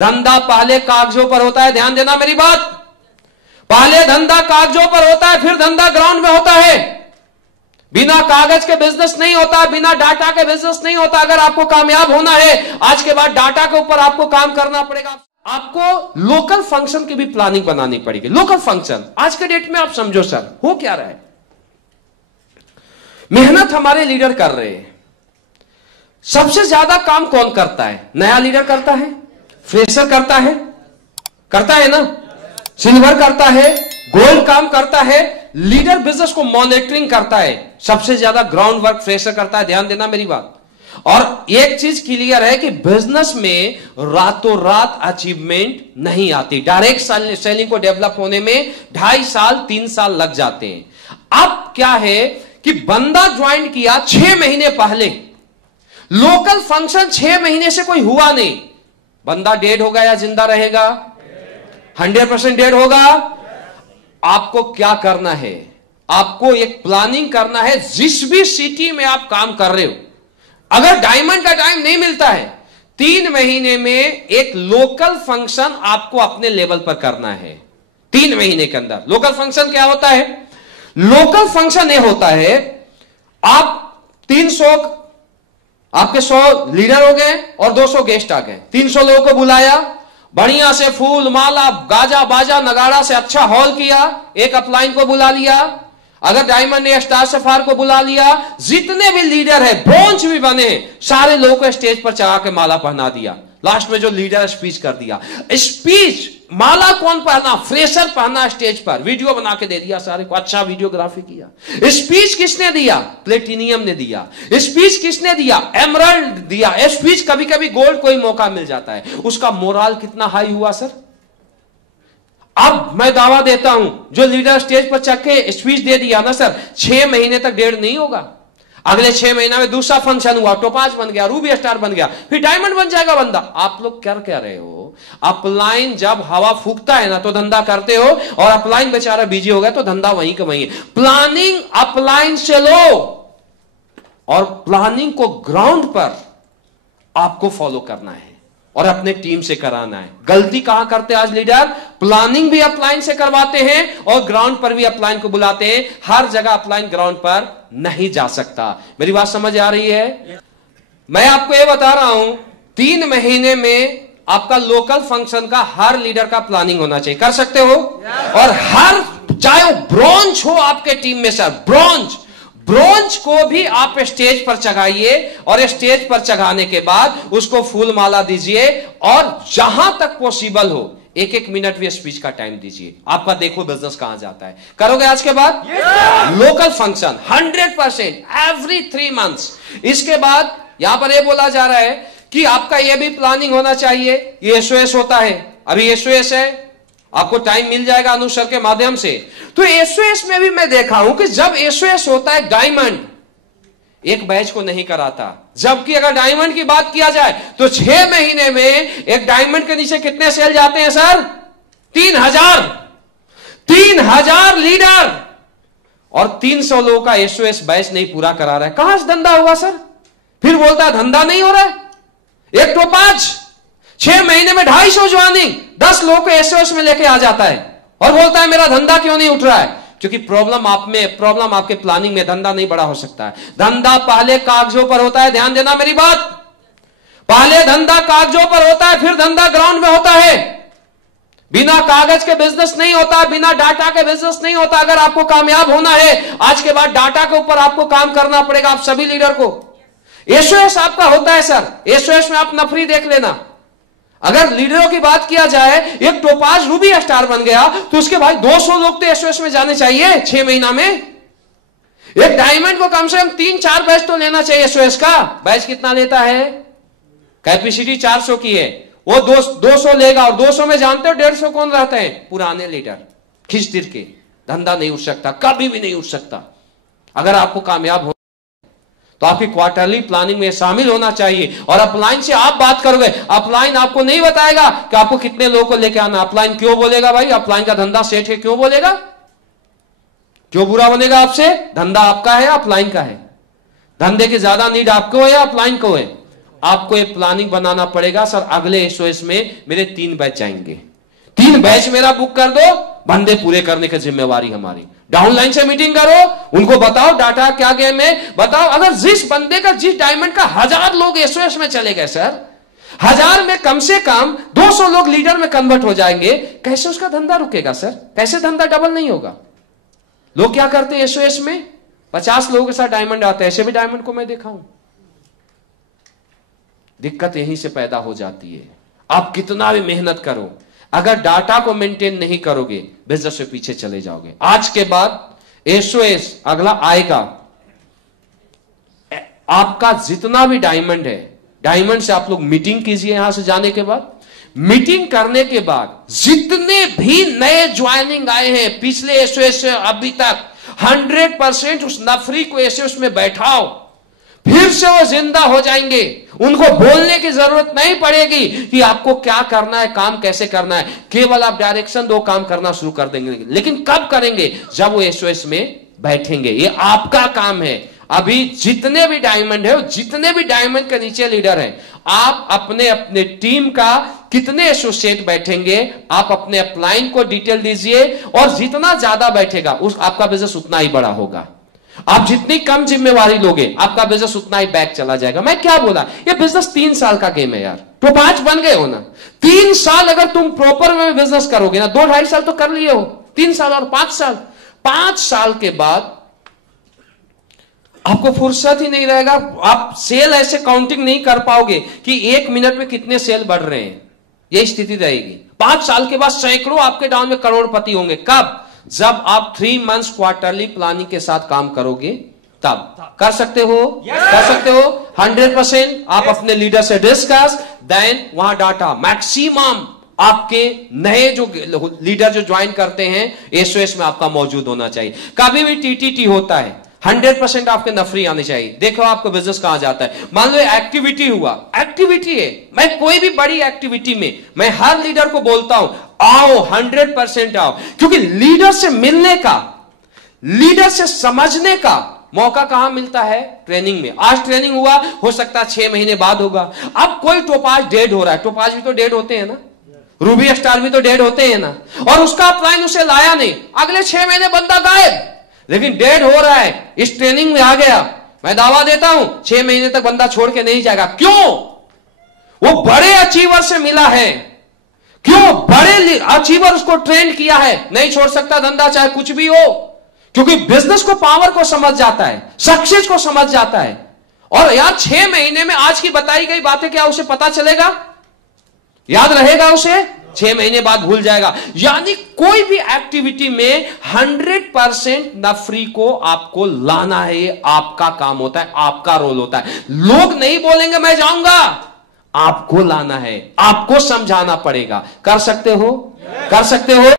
धंधा पहले कागजों पर होता है, ध्यान देना मेरी बात। पहले धंधा कागजों पर होता है, फिर धंधा ग्राउंड में होता है। बिना कागज के बिजनेस नहीं होता, बिना डाटा के बिजनेस नहीं होता। अगर आपको कामयाब होना है, आज के बाद डाटा के ऊपर आपको काम करना पड़ेगा। आपको लोकल फंक्शन की भी प्लानिंग बनानी पड़ेगी। लोकल फंक्शन आज के डेट में आप समझो सर हो क्या रहा है। मेहनत हमारे लीडर कर रहे हैं। सबसे ज्यादा काम कौन करता है? नया लीडर करता है, फ्रेशर करता है ना, सिल्वर करता है, गोल्ड काम करता है, लीडर बिजनेस को मॉनिटरिंग करता है। सबसे ज्यादा ग्राउंड वर्क फ्रेशर करता है, ध्यान देना मेरी बात। और एक चीज क्लियर है कि बिजनेस में रातों रात अचीवमेंट नहीं आती। डायरेक्ट सेलिंग को डेवलप होने में 2.5 साल 3 साल लग जाते हैं। अब क्या है कि बंदा ज्वाइन किया 6 महीने पहले, लोकल फंक्शन 6 महीने से कोई हुआ नहीं, बंदा डेड होगा या जिंदा रहेगा? 100% डेड होगा। आपको क्या करना है? आपको एक प्लानिंग करना है। जिस भी सिटी में आप काम कर रहे हो, अगर डायमंड का टाइम नहीं मिलता है, 3 महीने में एक लोकल फंक्शन आपको अपने लेवल पर करना है। 3 महीने के अंदर लोकल फंक्शन क्या होता है? लोकल फंक्शन ये होता है, आप 300 आपके 100 लीडर हो गए और 200 गेस्ट आ गए। 300 लोगों को बुलाया, बढ़िया से फूल माला गाजा बाजा नगाड़ा से अच्छा हॉल किया, एक अपलाइन को बुला लिया, अगर डायमंड ने स्टार सफार को बुला लिया, जितने भी लीडर है ब्रोंज भी बने, सारे लोगों को स्टेज पर चढ़ा के माला पहना दिया। लास्ट में जो लीडर स्पीच कर दिया, स्पीच माला कौन पहना? फ्रेशर पहना स्टेज पर, वीडियो बना के दे दिया सारे को, अच्छा वीडियोग्राफी किया। स्पीच किसने दिया? प्लेटिनियम ने दिया। स्पीच किसने दिया? एमरल्ड दिया। स्पीच कभी कभी गोल्ड को ही मौका मिल जाता है। उसका मोराल कितना हाई हुआ सर। अब मैं दावा देता हूं, जो लीडर स्टेज पर चढ़ के स्पीच दे दिया ना सर, 6 महीने तक डेढ़ नहीं होगा। अगले 6 महीना में दूसरा फंक्शन हुआ, टोपाज बन गया, रूबी स्टार बन गया, फिर डायमंड बन जाएगा बंदा। आप लोग क्या कह रहे हो? अपलाइन जब हवा फूकता है ना तो धंधा करते हो, और अपलाइन बेचारा बिजी हो गया तो धंधा वहीं का वहीं है। प्लानिंग अपलाइन से लो, और प्लानिंग को ग्राउंड पर आपको फॉलो करना है और अपने टीम से कराना है। गलती कहां करते हैं आज लीडर? प्लानिंग भी अपलाइन से करवाते हैं और ग्राउंड पर भी अपलाइन को बुलाते हैं। हर जगह अपलाइन ग्राउंड पर नहीं जा सकता। मेरी बात समझ आ रही है? मैं आपको यह बता रहा हूं, 3 महीने में आपका लोकल फंक्शन का हर लीडर का प्लानिंग होना चाहिए। कर सकते हो? और हर, चाहे ब्रॉन्ज हो आपके टीम में सर, ब्रोंज को भी आप स्टेज पर चढ़ाइए, और स्टेज पर चढ़ाने के बाद उसको फूल माला दीजिए, और जहां तक पॉसिबल हो 1-1 मिनट भी स्पीच का टाइम दीजिए। आपका देखो बिजनेस कहां जाता है। करोगे आज के बाद? Local function 100% every 3 months. इसके बाद यहां पर यह बोला जा रहा है कि आपका यह भी प्लानिंग होना चाहिए। ये SOS होता है, अभी SOS है, आपको टाइम मिल जाएगा अनुसर के माध्यम से। तो SOS में भी मैं देखा हूं कि जब SOS होता है, डायमंड एक बैच को नहीं कराता, जबकि अगर डायमंड की बात किया जाए तो 6 महीने में एक डायमंड के नीचे कितने सेल जाते हैं सर? 3000 लीडर, और 300 लोगों का SOS बैच नहीं पूरा करा रहा है। कहां से धंधा हुआ सर? फिर बोलता है धंधा नहीं हो रहा है। एक टोपाज 6 महीने में 250 ज्वाइनिंग, 10 लोगों को SOS में लेके आ जाता है और बोलता है मेरा धंधा क्यों नहीं उठ रहा है? क्योंकि प्रॉब्लम आप में, प्रॉब्लम आपके प्लानिंग में। धंधा नहीं बड़ा हो सकता है। धंधा पहले कागजों पर होता है, ध्यान देना मेरी बात। पहले धंधा कागजों पर होता है, फिर धंधा ग्राउंड में होता है। बिना कागज के बिजनेस नहीं होता, बिना डाटा के बिजनेस नहीं होता। अगर आपको कामयाब होना है, आज के बाद डाटा के ऊपर आपको काम करना पड़ेगा। आप सभी लीडर को SOS आपका होता है सर। SOS में आप नफरी देख लेना। अगर लीडरों की बात किया जाए, एक टोपाज रूबी स्टार बन गया तो उसके भाई 200 लोग तो SOS में जाने चाहिए 6 महीना में। एक डायमंड को कम से कम 3-4 बैच तो लेना चाहिए SOS का। बैच कितना लेता है? कैपेसिटी 400 की है, वो 200 लेगा, और 200 में जानते हो 150 कौन रहते हैं? पुराने लीडर, खिंच तिर के। धंधा नहीं उठ सकता, कभी भी नहीं उठ सकता। अगर आपको कामयाब हो तो आपकी क्वार्टरली प्लानिंग में शामिल होना चाहिए। और अपलाइन से आप बात करोगे, अपलाइन आपको नहीं बताएगा कि आपको कितने लोगों को लेके आना। अपलाइन क्यों बोलेगा भाई? अपलाइन का धंधा सेट है, क्यों बोलेगा? क्यों बुरा बनेगा आपसे? धंधा आपका है, अपलाइन का है। धंधे की ज्यादा नीड आपको है या अपलाइन को है? आपको एक प्लानिंग बनाना पड़ेगा। सर अगले एसओएस में मेरे 3 बैच जाएंगे, 3 बैच मेरा बुक कर दो, बंदे पूरे करने की जिम्मेवारी हमारी। डाउनलाइन से मीटिंग करो, उनको बताओ डाटा क्या गेम है, बताओ। अगर जिस बंदे का, जिस डायमंड का 1000 लोग एसओएस में चले गए सर, 1000 में कम से कम 200 लोग लीडर में कन्वर्ट हो जाएंगे, कैसे उसका धंधा रुकेगा सर? कैसे धंधा डबल नहीं होगा? लोग क्या करते हैं एसओएस में, 50 लोगों के साथ डायमंड आता है। ऐसे भी डायमंड को मैं देखा हूं। दिक्कत यहीं से पैदा हो जाती है। आप कितना भी मेहनत करो, अगर डाटा को मेंटेन नहीं करोगे, बिजनेस से पीछे चले जाओगे। आज के बाद एसओएस अगला आएगा। आपका जितना भी डायमंड है, डायमंड से आप लोग मीटिंग कीजिए। यहां से जाने के बाद, मीटिंग करने के बाद जितने भी नए ज्वाइनिंग आए हैं पिछले एसओएस से अभी तक, 100% उस नफरी को एसओएस में बैठाओ, फिर से वो जिंदा हो जाएंगे। उनको बोलने की जरूरत नहीं पड़ेगी कि आपको क्या करना है, काम कैसे करना है। केवल आप डायरेक्शन दो, काम करना शुरू कर देंगे। लेकिन कब करेंगे? जब वो एसओएस में बैठेंगे। ये आपका काम है। अभी जितने भी डायमंड है, जितने भी डायमंड के नीचे लीडर है, आप अपने अपने टीम का कितने एसोसिएट बैठेंगे, आप अपने अपलाइन को डिटेल दीजिए, और जितना ज्यादा बैठेगा उस आपका बिजनेस उतना ही बड़ा होगा। आप जितनी कम जिम्मेवारी लोगे, आपका बिजनेस उतना ही बैक चला जाएगा। मैं क्या बोला, ये बिजनेस 3 साल का गेम है यार। तो 5 बन गए हो ना। 3 साल अगर तुम प्रॉपर में बिजनेस करोगे ना, 2-2.5 साल तो कर लिए हो, 3 साल और 5 साल। 5 साल के बाद आपको फुर्सत ही नहीं रहेगा। आप सेल ऐसे काउंटिंग नहीं कर पाओगे कि 1 मिनट में कितने सेल बढ़ रहे हैं। यही स्थिति रहेगी। 5 साल के बाद सैकड़ों आपके डाउन में करोड़पति होंगे। कब? जब आप 3 मंथ्स क्वार्टरली प्लानिंग के साथ काम करोगे, तब कर सकते हो। कर सकते हो 100%। आप अपने लीडर से डिस्कस, देन वहां डाटा मैक्सिमम आपके नए जो लीडर जो ज्वाइन करते हैं एसओएस में आपका मौजूद होना चाहिए। कभी भी टीटीटी होता है, 100% आपके नफरी आनी चाहिए। देखो आपका बिजनेस कहां जाता है। मान लो एक्टिविटी हुआ, एक्टिविटी है, मैं कोई भी बड़ी एक्टिविटी में मैं हर लीडर को बोलता हूं, आओ 100% आओ। क्योंकि लीडर से मिलने का, लीडर से समझने का मौका कहां मिलता है? ट्रेनिंग में। आज ट्रेनिंग हुआ, हो सकता है 6 महीने बाद होगा। अब कोई टोपाज डेड हो रहा है, टोपाज भी तो डेड होते हैं ना, रूबी स्टार भी तो डेड होते हैं ना, और उसका अपलाइन उसे लाया नहीं, अगले 6 महीने बंदा गायब। लेकिन डेड हो रहा है, इस ट्रेनिंग में आ गया, मैं दावा देता हूं 6 महीने तक बंदा छोड़ के नहीं जाएगा। क्यों? वो बड़े अचीवर से मिला है। क्यों? बड़े अचीवर उसको ट्रेन किया है। नहीं छोड़ सकता धंधा, चाहे कुछ भी हो, क्योंकि बिजनेस को, पावर को समझ जाता है, सक्सेस को समझ जाता है। और यार 6 महीने में आज की बताई गई बातें क्या उसे पता चलेगा? याद रहेगा उसे? 6 महीने बाद भूल जाएगा। यानी कोई भी एक्टिविटी में 100% नफरी को आपको लाना है। ये आपका काम होता है, आपका रोल होता है। लोग नहीं बोलेंगे मैं जाऊंगा, आपको लाना है, आपको समझाना पड़ेगा। कर सकते हो? कर सकते हो?